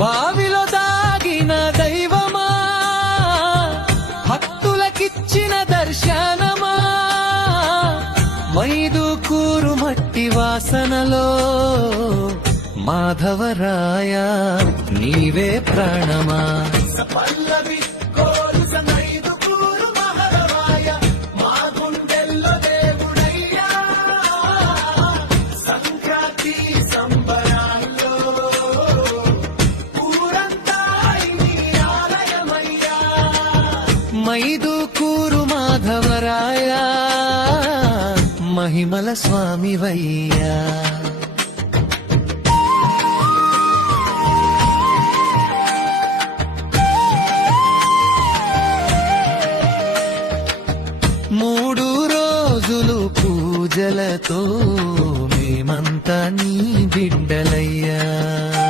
బావిలో దాగిన దైవమా, భక్తులకిచ్చిన దర్శనమా, మైదుకూరు మట్టి వాసనలో మాధవరాయ నీవే ప్రాణమా. మైదుకూరు మాధవరాయ మహిమల స్వామివయ్యా.